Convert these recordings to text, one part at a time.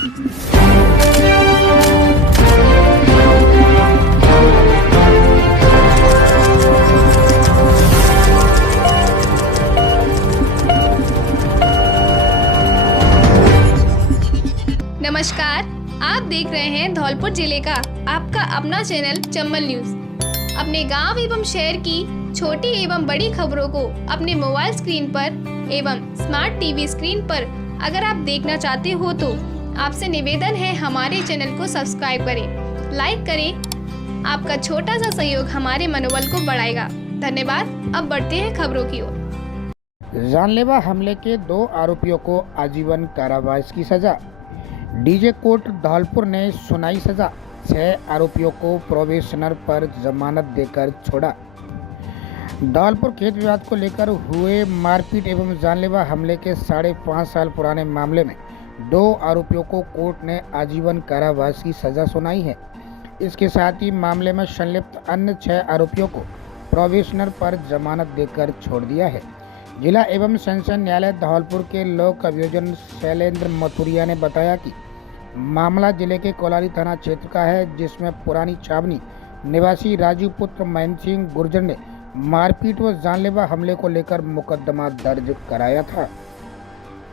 नमस्कार, आप देख रहे हैं धौलपुर जिले का आपका अपना चैनल चंबल न्यूज। अपने गांव एवं शहर की छोटी एवं बड़ी खबरों को अपने मोबाइल स्क्रीन पर एवं स्मार्ट टीवी स्क्रीन पर अगर आप देखना चाहते हो तो आपसे निवेदन है हमारे चैनल को सब्सक्राइब करें, लाइक करें। आपका छोटा सा सहयोग हमारे मनोबल को बढ़ाएगा। धन्यवाद। अब बढ़ते हैं खबरों की ओर। जानलेवा हमले के 2 आरोपियों को आजीवन कारावास की सजा। डीजे कोर्ट धौलपुर ने सुनाई सजा। 6 आरोपियों को प्रोबेशनर पर जमानत देकर छोड़ा। धौलपुर खेत विवाद को लेकर हुए मारपीट एवं जानलेवा हमले के 5.5 साल पुराने मामले में 2 आरोपियों को कोर्ट ने आजीवन कारावास की सजा सुनाई है। इसके साथ ही मामले में संलिप्त अन्य 6 आरोपियों को प्रोबेशनर पर जमानत देकर छोड़ दिया है। जिला एवं सेशन न्यायालय धौलपुर के लोक अभियोजन शैलेंद्र मथुरिया ने बताया कि मामला जिले के कोलारी थाना क्षेत्र का है, जिसमें पुरानी छावनी निवासी राजू पुत्र महेंद्र सिंह गुर्जर ने मारपीट व जानलेवा हमले को लेकर मुकदमा दर्ज कराया था।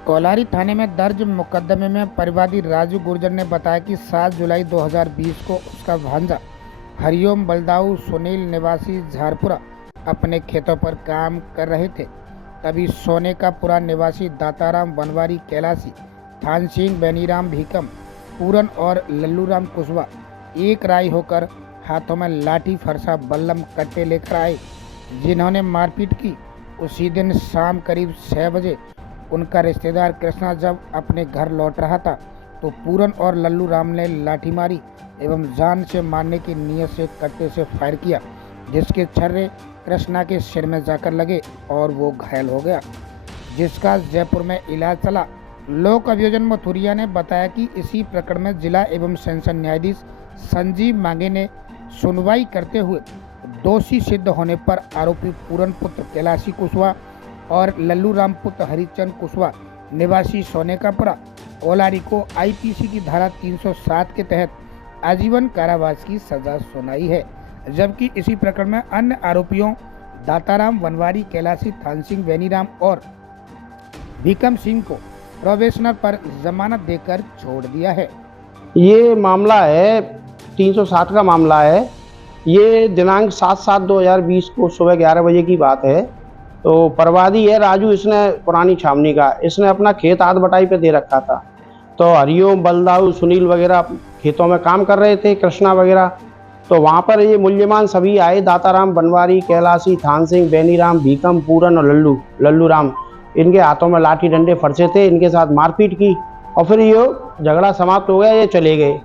कोलारी थाने में दर्ज मुकदमे में परिवादी राजू गुर्जर ने बताया कि 7 जुलाई 2020 को उसका भांजा हरिओम बलदाऊ सुनील निवासी झारपुरा अपने खेतों पर काम कर रहे थे। तभी सोने का पुरा निवासी दाताराम बनवारी कैलासी, थान सिंह बेनीराम भीकम, पूरन और लल्लूराम कुशवा एक राय होकर हाथों में लाठी फरसा बल्लम कट्टे लेकर आए, जिन्होंने मारपीट की। उसी दिन शाम करीब 6 बजे उनका रिश्तेदार कृष्णा जब अपने घर लौट रहा था तो पूरन और लल्लूराम ने लाठी मारी एवं जान से मारने की नीयत से कट्टे से फायर किया, जिसके छर्रे कृष्णा के सिर में जाकर लगे और वो घायल हो गया, जिसका जयपुर में इलाज चला। लोक अभियोजन मथुरिया ने बताया कि इसी प्रकरण में जिला एवं सेशन न्यायाधीश संजीव मांगे ने सुनवाई करते हुए दोषी सिद्ध होने पर आरोपी पूरन पुत्र कैलाशी कुशवा और लल्लूराम पुत्र हरिचंद कुशवा निवासी सोनेकापुरा कोलारी को आईपीसी की धारा 307 के तहत आजीवन कारावास की सजा सुनाई है, जबकि इसी प्रकरण में अन्य आरोपियों दाताराम बनवारी कैलाशी, थान सिंह बेनीराम और भीकम सिंह को प्रोबेशनर पर जमानत देकर छोड़ दिया है। ये मामला है 307 का मामला है। ये दिनांक 7/7/2020 को सुबह 11 बजे की बात है। तो परवादी है राजू, इसने पुरानी छावनी का, इसने अपना खेत आध बटाई पे दे रखा था। तो हरिओम बलदाऊ सुनील वगैरह खेतों में काम कर रहे थे, कृष्णा वगैरह। तो वहाँ पर ये मूल्यवान सभी आए, दाताराम बनवारी कैलाशी, थान सिंह बेनीराम भीकम, पूरन और लल्लूराम। इनके हाथों में लाठी डंडे फरसे थे, इनके साथ मारपीट की और फिर ये झगड़ा समाप्त हो गया, ये चले गए।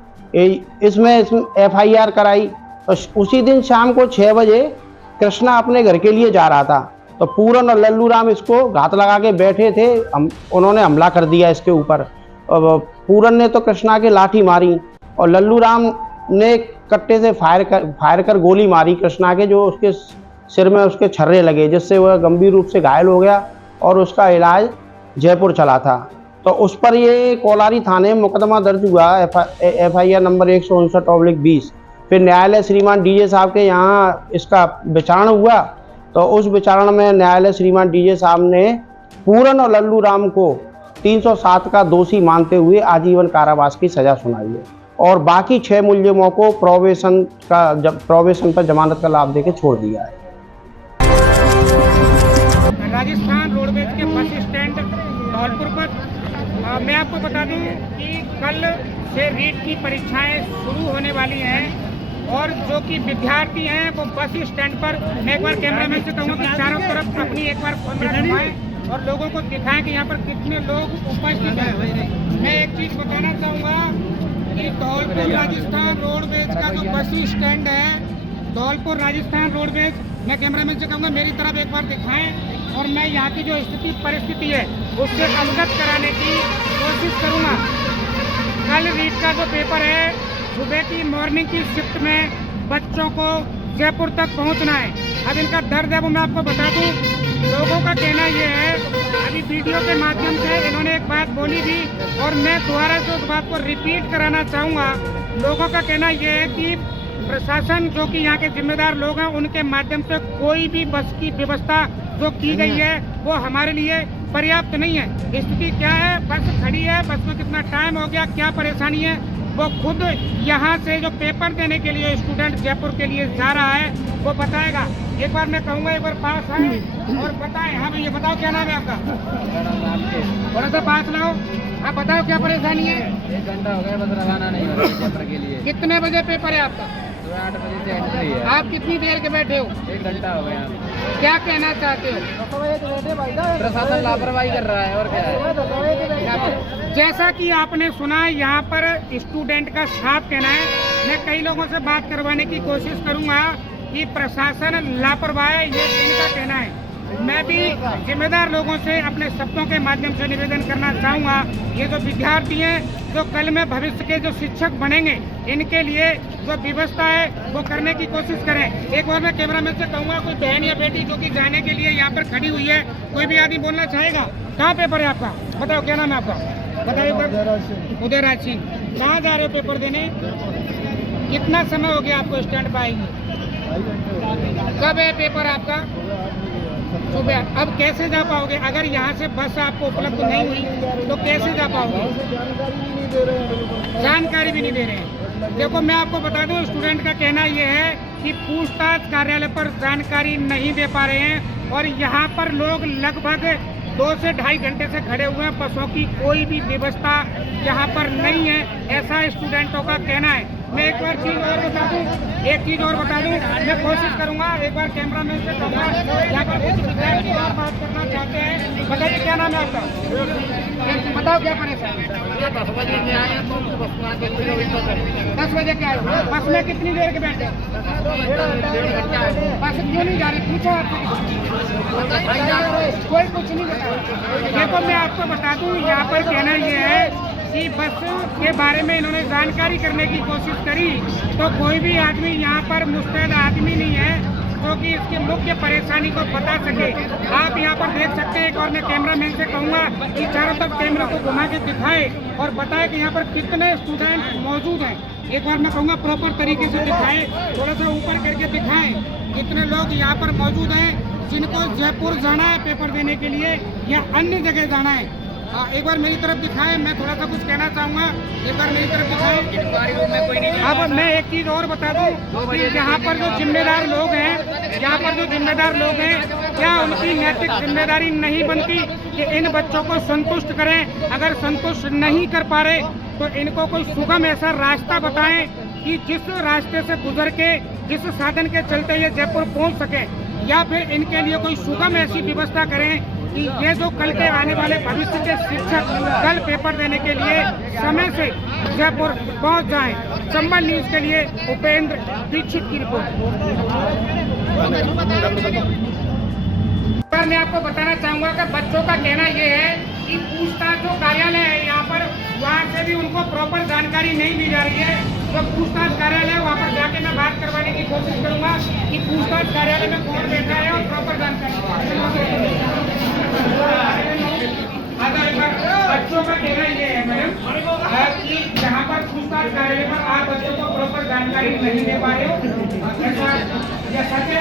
इसमें FIR कराई। तो उसी दिन शाम को 6 बजे कृष्णा अपने घर के लिए जा रहा था, तो पूरन और लल्लूराम इसको घात लगा के बैठे थे। उन्होंने हमला कर दिया इसके ऊपर। पूरन ने तो कृष्णा के लाठी मारी और लल्लूराम ने कट्टे से फायर कर गोली मारी कृष्णा के, जो उसके सिर में उसके छर्रे लगे, जिससे वह गंभीर रूप से घायल हो गया और उसका इलाज जयपुर चला था। तो उस पर ये कोलारी थाने में मुकदमा दर्ज हुआ, FIR नंबर 159/20। फिर न्यायालय श्रीमान डीजे साहब के यहाँ इसका विचारण हुआ। तो उस विचारण में न्यायालय श्रीमान डीजे साहब ने पूरन और लल्लूराम को 307 का दोषी मानते हुए आजीवन कारावास की सजा सुनाई है और बाकी 6 मुलजिमों को प्रोबेशन पर जमानत का लाभ देकर छोड़ दिया है। राजस्थान रोडवेज के बस स्टैंड धौलपुर पर मैं आपको बता दूं कि कल से रीट की परीक्षाएं शुरू होने वाली हैं और जो कि विद्यार्थी हैं वो बस स्टैंड पर, मैं एक बार कैमरामैन से कहूँगा कि चारों तरफ अपनी एक बार कैमरा घुमाएं और लोगों को दिखाएं कि यहाँ पर कितने लोग उपस्थित हैं। मैं एक चीज़ बताना चाहूँगा कि धौलपुर राजस्थान रोडवेज का जो बस स्टैंड है, धौलपुर राजस्थान रोडवेज, मैं कैमरामैन से कहूँगा मेरी तरफ एक बार दिखाएं और मैं यहाँ की जो परिस्थिति है उससे अवगत कराने की कोशिश करूँगा। कल रीट का जो पेपर है, सुबह की मॉर्निंग की शिफ्ट में बच्चों को जयपुर तक पहुँचना है। अब इनका दर्द है वो मैं आपको बता दूं। लोगों का कहना ये है, अभी वीडियो के माध्यम से इन्होंने एक बात बोली थी और मैं दोबारा से उस बात को रिपीट कराना चाहूँगा। लोगों का कहना ये है कि प्रशासन जो कि यहाँ के जिम्मेदार लोग हैं उनके माध्यम से कोई भी बस की व्यवस्था जो की गई है वो हमारे लिए पर्याप्त नहीं है। स्थिति क्या है, बस खड़ी है, बस में कितना टाइम हो गया, क्या परेशानी है, वो खुद यहाँ से जो पेपर देने के लिए स्टूडेंट जयपुर के लिए जा रहा है वो बताएगा। एक बार मैं कहूँगा एक बार पास आए और बताएं। हाँ भैया बताओ क्या नाम है आपका? थोड़ा सा पास लाओ। आप बताओ क्या परेशानी है? 1 घंटा हो गया बस रवाना नहीं हो रही जयपुर के लिए। कितने बजे पेपर है आपका? 8 बजे से एंट्री है। आप कितनी देर के बैठे हो? 1 घंटा हो गया। क्या कहना चाहते हो? प्रशासन लापरवाही कर रहा है और क्या है। जैसा कि आपने सुना यहाँ पर स्टूडेंट का साफ कहना है। मैं कई लोगों से बात करवाने की कोशिश करूँगा कि प्रशासन लापरवाह है, ये इनका कहना है। मैं भी जिम्मेदार लोगों से अपने शब्दों के माध्यम से निवेदन करना चाहूँगा, ये जो विद्यार्थी हैं जो कल में भविष्य के जो शिक्षक बनेंगे इनके लिए जो व्यवस्था है वो करने की कोशिश करें। एक बार मैं कैमरामैन से कहूँगा कोई बहन या बेटी जो कि जाने के लिए यहाँ पर खड़ी हुई है, कोई भी आदमी बोलना चाहेगा? कहाँ पेपर है आपका? बताओ क्या नाम है आपका? बताइए। उदयराज सिंह। कहाँ जा रहे हो पेपर देने? कितना समय हो गया आपको स्टैंड बाय? कब है पेपर आपका? सुबह। अब कैसे जा पाओगे? अगर यहाँ से बस आपको उपलब्ध नहीं हुई तो कैसे जा पाओगे? जानकारी भी नहीं दे रहे हैं। देखो मैं आपको बता दूं, स्टूडेंट का कहना ये है कि पूछताछ कार्यालय पर जानकारी नहीं दे पा रहे हैं और यहाँ पर लोग लगभग 2 से ढाई घंटे से खड़े हुए हैं। बसों की कोई भी व्यवस्था यहाँ पर नहीं है, ऐसा स्टूडेंटों का कहना है। मैं एक बार चीज़ और बता दूं, मैं कोशिश करूंगा। एक बार कैमरामैन से कहूँगा, यहाँ पर कुछ विद्यार्थी और बात करना चाहते हैं। बताइए क्या नाम है आपका? बताओ क्या परेशानी? 10 बजे में आए हैं तो बस 10 बजे के आए। बस में कितनी देर के बैठे? बस क्यों नहीं जा रही? पूछो आपको। कोई कुछ नहीं बता। देखो मैं आपको बता दूं, यहाँ पर कहना ये है कि बस के बारे में इन्होंने जानकारी करने की कोशिश करी तो कोई भी आदमी यहाँ पर मुस्तैद आदमी नहीं है क्योंकि इसकी मुख्य परेशानी को बता सके। आप यहाँ पर देख सकते हैं। एक और मैं कैमरामैन से कहूँगा कि चारों तरफ कैमरा को घुमा के दिखाए और बताए कि यहाँ पर कितने स्टूडेंट मौजूद हैं। एक बार मैं कहूँगा प्रॉपर तरीके से दिखाए, थोड़ा सा ऊपर करके दिखाएं कितने लोग यहाँ पर मौजूद हैं जिनको जयपुर जाना है पेपर देने के लिए या अन्य जगह जाना है। एक बार मेरी तरफ दिखाएं, मैं थोड़ा सा कुछ कहना चाहूँगा। एक बार मेरी तरफ दिखाएं। अब मैं एक चीज़ और बता दूं कि यहाँ पर जो जिम्मेदार लोग हैं, क्या उनकी नैतिक जिम्मेदारी नहीं बनती कि इन बच्चों को संतुष्ट करें? अगर संतुष्ट नहीं कर पा रहे तो इनको कोई सुगम ऐसा रास्ता बताएं कि जिस रास्ते से गुजर के, जिस साधन के चलते ये जयपुर पहुँच सके, या फिर इनके लिए कोई सुगम ऐसी व्यवस्था करें कि ये जो कल के आने वाले भविष्य के शिक्षक कल पेपर देने के लिए समय से जयपुर पहुंच जाएं। चंबल न्यूज के लिए उपेंद्र दीक्षित की रिपोर्ट। मैं आपको बताना चाहूँगा कि बच्चों का कहना ये है कि पूछताछ जो कार्यालय है यहाँ पर, वहाँ से भी उनको प्रॉपर जानकारी नहीं दी जा रही है। जो पूछताछ कार्यालय है वहाँ पर जाके मैं बात करवाने की कोशिश करूँगा कि पूछताछ कार्यालय में कौन बैठा है और प्रॉपर जानकारी। बच्चों का कहना ये है मैडम कि जहाँ पर पूछताछ कार्यालय पर आप बच्चों को प्रॉपर जानकारी नहीं दे पा रहे हो, ऐसा सच है?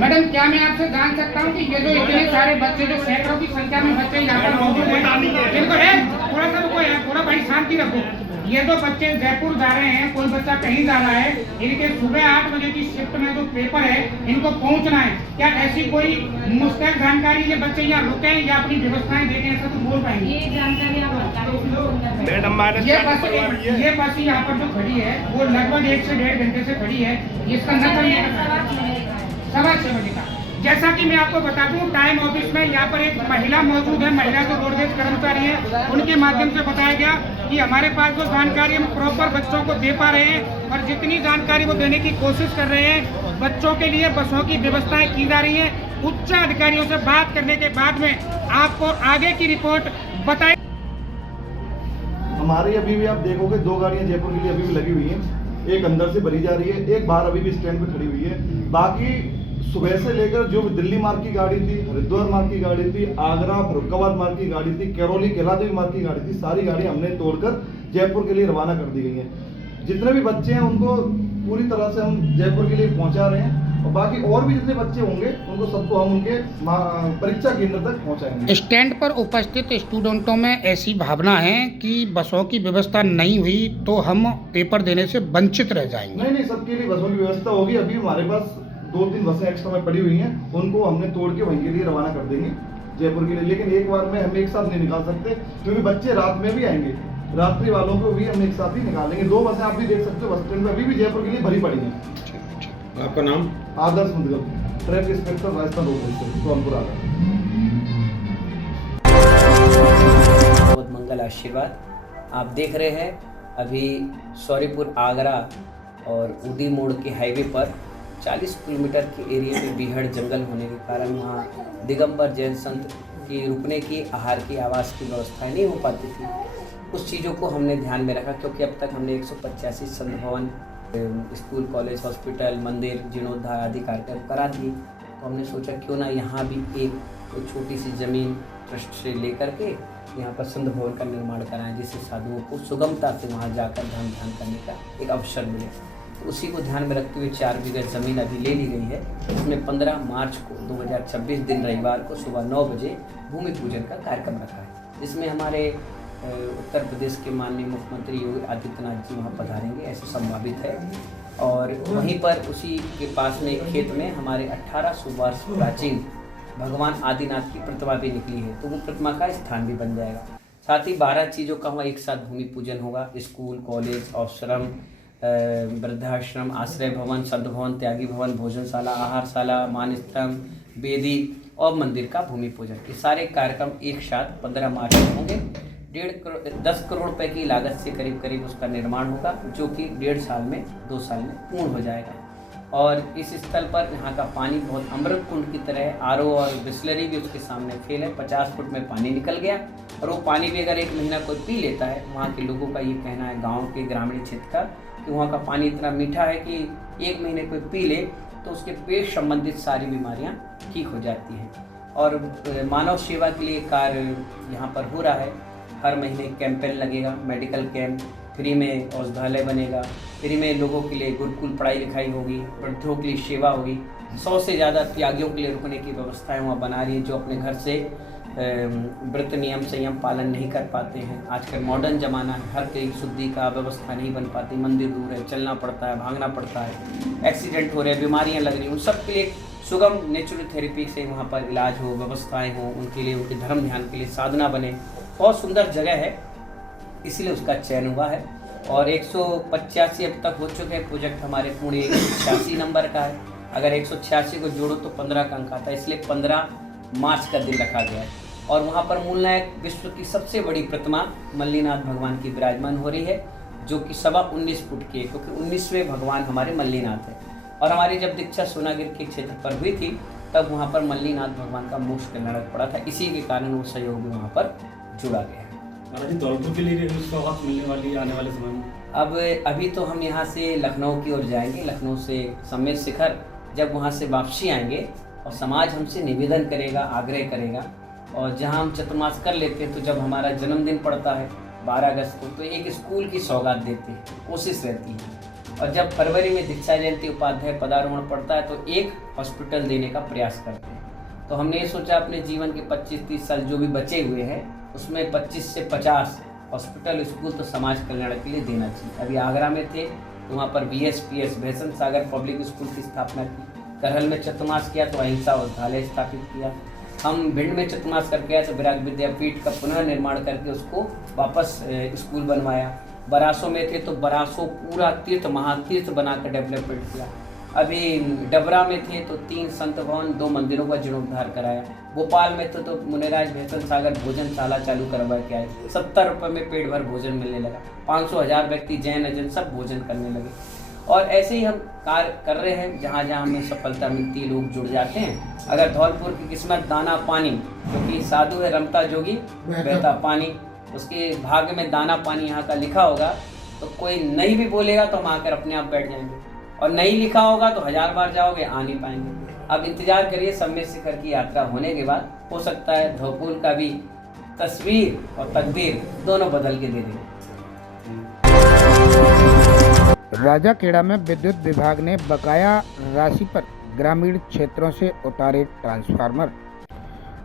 मैडम क्या मैं आपसे जान सकता हूँ कि ये जो इतने सारे बच्चे, जो सैकड़ों की संख्या में बच्चे यहाँ पर मौजूद हैं, जिनको थोड़ा सा रुको यार, थोड़ा भाई शांति रखो। ये जो बच्चे जयपुर जा रहे हैं, कोई बच्चा कहीं जा रहा है, इनके सुबह 8 बजे की शिफ्ट में जो पेपर है इनको पहुंचना है, क्या ऐसी कोई मुस्तैद जानकारी ये बच्चे यहाँ रुके या अपनी व्यवस्थाएं देखें, ऐसा तो बोल पाएंगे? ये जानकारी ये बस यहाँ पर जो खड़ी है वो लगभग 1 से 1.5 घंटे से खड़ी है। इसका नकल 6:15 बजे का। जैसा कि मैं आपको बता दूं, टाइम ऑफिस में यहाँ पर एक महिला मौजूद है, महिला जो रोडवेज कर्मचारी है, उनके माध्यम से बताया गया कि हमारे पास जो जानकारी हम प्रॉपर बच्चों को दे पा रहे हैं और जितनी जानकारी वो देने की कोशिश कर रहे हैं, बच्चों के लिए बसों की व्यवस्थाएं की जा रही हैं। उच्च अधिकारियों से बात करने के बाद में आपको आगे की रिपोर्ट बताई। हमारी अभी भी आप देखोगे 2 गाड़ियां जयपुर के लिए अभी भी लगी हुई हैं, एक अंदर से भरी जा रही है, एक बाहर अभी भी स्टैंड पे खड़ी हुई है। बाकी सुबह से लेकर जो दिल्ली मार्ग की गाड़ी थी, हरिद्वार मार्ग की गाड़ी थी, आगरा फरुखाबाद मार्ग की गाड़ी थी, करौली कैलादेवी मार्ग की गाड़ी थी, सारी गाड़ी हमने तोड़कर जयपुर के लिए रवाना कर दी गई हैं। जितने भी बच्चे हैं उनको पूरी तरह से हम जयपुर के लिए पहुंचा रहे हैं, और बाकी और भी जितने बच्चे होंगे उनको सबको हम उनके परीक्षा केंद्र तक पहुंचाएंगे। स्टैंड पर उपस्थित स्टूडेंटों में ऐसी भावना है कि बसों की व्यवस्था नहीं हुई तो हम पेपर देने से वंचित रह जाएंगे। नहीं, सबके लिए बसों की व्यवस्था होगी। अभी हमारे पास 2-3 बसें एक्स्ट्रा में पड़ी हुई हैं, उनको हमने तोड़ के वहीं के लिए रवाना कर देंगे जयपुर के लिए। लेकिन एक बार में हम एक साथ नहीं निकाल सकते, क्योंकि बच्चे रात में भी आएंगे, रात्रि वालों को भी हम एक साथ ही निकालेंगे। 2 बसें आप भी देख सकते हो बस स्टैंड में अभी भी जयपुर के लिए भरी पड़ी हैं। आपका नाम? Adarsh Mudgal, traffic inspector Rajasthan road Jaunpur Agra. बहुत मंगल आशीर्वाद। आप देख रहे हैं अभी सौरीपुर आगरा और उडी मोड़ के हाईवे पर 40 किलोमीटर के एरिया में बीहड़ जंगल होने के कारण वहाँ दिगंबर जैन संत की रुकने की, आहार की, आवास की व्यवस्थाएं नहीं हो पाती थी। उस चीज़ों को हमने ध्यान में रखा, क्योंकि अब तक हमने 185 संत भवन, स्कूल, कॉलेज, हॉस्पिटल, मंदिर, जीर्णोद्धार आदि कार्यक्रम करा दिए। तो हमने सोचा क्यों ना यहाँ भी एक छोटी सी ज़मीन ट्रस्ट से लेकर के यहाँ पर संत भवन का निर्माण कराएं, जिससे साधुओं को सुगमता से वहाँ जाकर ध्यान करने का एक अवसर मिले। तो उसी को ध्यान में रखते हुए 4 बीघा ज़मीन अभी ले ली गई है। इसमें 15 मार्च को 2026 दिन रविवार को सुबह 9 बजे भूमि पूजन का कार्यक्रम रखा है, जिसमें हमारे उत्तर प्रदेश के माननीय मुख्यमंत्री योगी आदित्यनाथ जी वहाँ पधारेंगे, ऐसे संभावित है। और वहीं पर उसी के पास में एक खेत में हमारे 1800 वर्ष प्राचीन भगवान आदिनाथ की प्रतिमा भी निकली है, तो वो प्रतिमा का स्थान भी बन जाएगा। साथ ही 12 चीज़ों का वहाँ एक साथ भूमि पूजन होगा। स्कूल, कॉलेज, आश्रम, वृद्धाश्रम, आश्रय भवन, संत भवन, त्यागी भवन, भोजनशाला, आहारशाला, मानस्तंभ, वेदी और मंदिर का भूमि पूजन, ये सारे कार्यक्रम एक साथ 15 मार्च को होंगे। 10 करोड़ रुपए की लागत से करीब उसका निर्माण होगा, जो कि 1.5 साल में 2 साल में पूर्ण हो जाएगा। और इस स्थल पर यहाँ का पानी बहुत अमृत कुंड की तरह है। आरओ और बिस्लरी भी उसके सामने फेल है। 50 फुट में पानी निकल गया, और वो पानी भी अगर 1 महीना कोई पी लेता है, वहाँ के लोगों का ये कहना है, गाँव के ग्रामीण क्षेत्र का, कि वहाँ का पानी इतना मीठा है कि 1 महीने कोई पी ले तो उसके पेट संबंधित सारी बीमारियाँ ठीक हो जाती हैं। और मानव सेवा के लिए कार्य यहाँ पर हो रहा है। हर महीने कैंपेन लगेगा, मेडिकल कैंप, फ्री में औषधालय बनेगा, फ्री में लोगों के लिए गुरुकुल पढ़ाई लिखाई होगी, वृद्धों के लिए सेवा होगी। 100 से ज़्यादा त्यागियों के लिए रुकने की व्यवस्थाएं वहाँ बना रही है, जो अपने घर से व्रत नियम संयम पालन नहीं कर पाते हैं। आजकल मॉडर्न ज़माना है, हर कोई शुद्धि का व्यवस्था नहीं बन पाती, मंदिर दूर है, चलना पड़ता है, भागना पड़ता है, एक्सीडेंट हो रहे हैं, बीमारियाँ लग रही हैं। उन सब के लिए सुगम नेचुरल थेरेपी से वहाँ पर इलाज हो, व्यवस्थाएँ हो, उनके लिए, उनके धर्म ध्यान के लिए साधना बने। बहुत सुंदर जगह है, इसीलिए उसका चयन हुआ है। और 185 अब तक हो चुके हैं प्रोजेक्ट हमारे, पूरे 186 नंबर का है। अगर 186 को जोड़ो तो 15 का अंक आता है, इसलिए 15 मार्च का दिन रखा गया है। और वहाँ पर मूलनायक विश्व की सबसे बड़ी प्रतिमा मल्लीनाथ भगवान की विराजमान हो रही है, जो कि 19.25 फुट की है, क्योंकि 19वें भगवान हमारे मल्लीनाथ है। और हमारी जब दीक्षा सोनागिर के क्षेत्र पर हुई थी, तब वहाँ पर मल्लीनाथ भगवान का मोक्ष कल्याण पड़ा था, इसी के कारण वो सहयोग वहाँ पर जुड़ा गया है। धौलपुर के लिए सौगात मिलने वाली आने वाले समय में? अभी तो हम यहाँ से लखनऊ की ओर जाएंगे। लखनऊ से सम्मेद शिखर, जब वहाँ से वापसी आएंगे और समाज हमसे निवेदन करेगा, आग्रह करेगा, और जहाँ हम चतुर्मास कर लेते हैं, तो जब हमारा जन्मदिन पड़ता है 12 अगस्त को, तो एक स्कूल की सौगात देते हैं, कोशिश रहती है। और जब फरवरी में दीक्षा जयंती उपाध्याय पदारोहण पड़ता है, तो एक हॉस्पिटल देने का प्रयास करते हैं। तो हमने ये सोचा अपने जीवन के 25-30 साल जो भी बचे हुए हैं, उसमें 25 से 50 हॉस्पिटल, स्कूल तो समाज कल्याण के लिए देना चाहिए। अभी आगरा में थे तो वहाँ पर VSPS भैसन सागर पब्लिक स्कूल की स्थापना की। करहल में चतुर्मास किया तो अहिंसा औषधालय स्थापित किया। हम भिंड में चतुर्मास करके आए तो विराग विद्यापीठ का पुनः निर्माण करके उसको वापस स्कूल बनवाया। बरासों में थे तो बरासों पूरा तीर्थ महातीर्थ बनाकर डेवलपमेंट किया। अभी डबरा में थे तो 3 संत भवन, 2 मंदिरों का जीर्णोद्धार कराया। भोपाल में तो मुनिराज भैसन सागर भोजनशाला चालू करवा के आए। 70 रुपये में पेट भर भोजन मिलने लगा। 500,000 व्यक्ति जैन अजैन सब भोजन करने लगे। और ऐसे ही हम कार्य कर रहे हैं, जहाँ जहाँ हमें सफलता मिलती है लोग जुड़ जाते हैं। अगर धौलपुर की किस्मत दाना पानी, क्योंकि साधु है रमता जोगी बहता पानी, उसके भाग्य में दाना पानी यहाँ का लिखा होगा तो कोई नहीं भी बोलेगा तो हम आकर अपने आप बैठ जाएंगे, और नहीं लिखा होगा तो 1000 बार जाओगे आ नहीं पाएंगे। अब इंतजार करिए, सम्मेद शिखर की यात्रा होने के बाद हो सकता है धौलपुर का भी तस्वीर और तकदीर दोनों बदल के दे देंगे। राजाखेड़ा में विद्युत विभाग ने बकाया राशि पर ग्रामीण क्षेत्रों से उतारे ट्रांसफार्मर।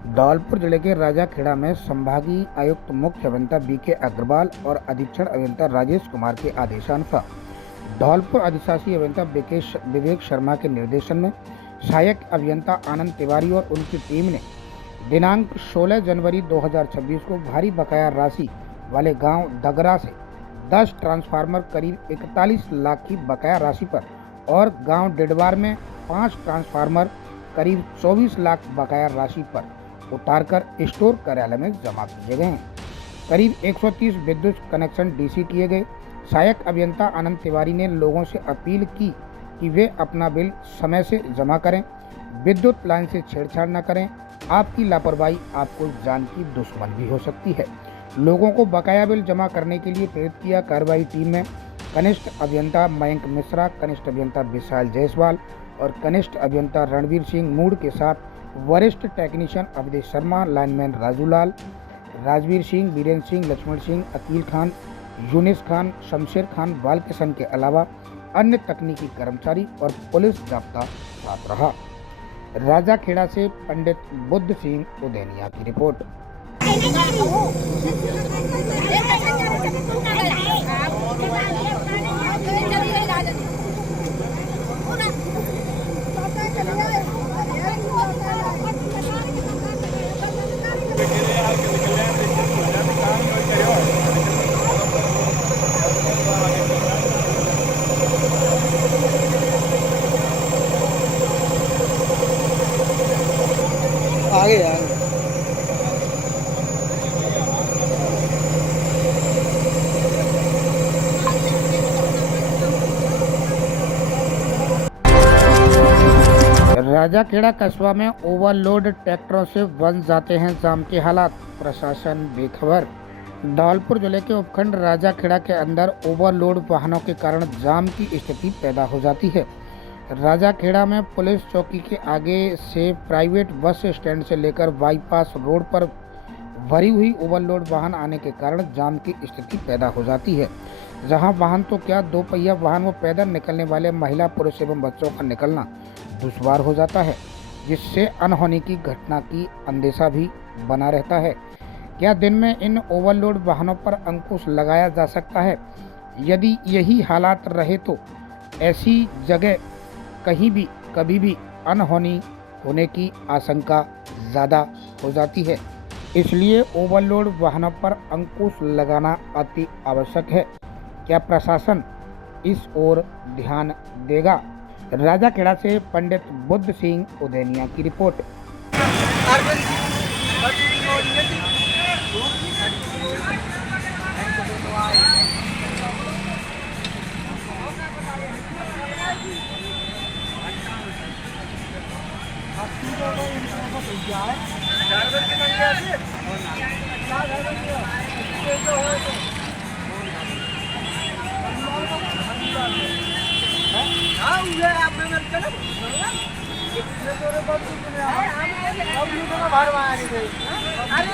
धौलपुर जिले के राजाखेड़ा में संभागीय आयुक्त मुख्य अभियंता बीके अग्रवाल और अधीक्षण अभियंता राजेश कुमार के आदेशानुसार धौलपुर अधिशासी अभियंता विवेक शर्मा के निर्देशन में सहायक अभियंता आनंद तिवारी और उनकी टीम ने दिनांक 16 जनवरी 2026 को भारी बकाया राशि वाले गांव दगरा से 10 ट्रांसफार्मर करीब 41 लाख की बकाया राशि पर और गांव डिडवार में 5 ट्रांसफार्मर करीब 24 लाख बकाया राशि पर उतारकर स्टोर कार्यालय में जमा किए गए हैं। करीब 130 विद्युत कनेक्शन डीसी किए गए। सहायक अभियंता आनंद तिवारी ने लोगों से अपील की कि वे अपना बिल समय से जमा करें, विद्युत लाइन से छेड़छाड़ न करें। आपकी लापरवाही आपको जान की दुश्मन भी हो सकती है। लोगों को बकाया बिल जमा करने के लिए प्रेरित किया। कार्रवाई टीम में कनिष्ठ अभियंता मयंक मिश्रा, कनिष्ठ अभियंता विशाल जायसवाल और कनिष्ठ अभियंता रणवीर सिंह मूड के साथ वरिष्ठ टेक्नीशियन अवधेश शर्मा, लाइनमैन राजूलाल, राजवीर सिंह, वीरेंद्र सिंह, लक्ष्मण सिंह, अकील खान, यूनिस खान, शमशेर खान, बालकिशन के अलावा अन्य तकनीकी कर्मचारी और पुलिस जाब्ता साथ रहा। राजाखेड़ा से पंडित बुद्ध सिंह उदेनिया की रिपोर्ट। आगे आगे राजाखेड़ा कस्बा में ओवरलोड ट्रैक्टरों से बन जाते हैं जाम के हालात, प्रशासन बेखबर। धौलपुर जिले के उपखंड राजाखेड़ा के अंदर ओवरलोड वाहनों के कारण जाम की स्थिति पैदा हो जाती है। राजाखेड़ा में पुलिस चौकी के आगे से प्राइवेट बस स्टैंड से लेकर बाईपास रोड पर भरी हुई ओवरलोड वाहन आने के कारण जाम की स्थिति पैदा हो जाती है। जहां वाहन तो क्या, 2 पहिया वाहन व पैदल निकलने वाले महिला, पुरुष एवं बच्चों का निकलना दुश्वार हो जाता है, जिससे अनहोनी की घटना की अंदेशा भी बना रहता है। क्या दिन में इन ओवरलोड वाहनों पर अंकुश लगाया जा सकता है? यदि यही हालात रहे तो ऐसी जगह कहीं भी कभी भी अनहोनी होने की आशंका ज़्यादा हो जाती है। इसलिए ओवरलोड वाहनों पर अंकुश लगाना अति आवश्यक है। क्या प्रशासन इस ओर ध्यान देगा? राजाखेड़ा से पंडित बुद्ध सिंह उदेनिया की रिपोर्ट। अरे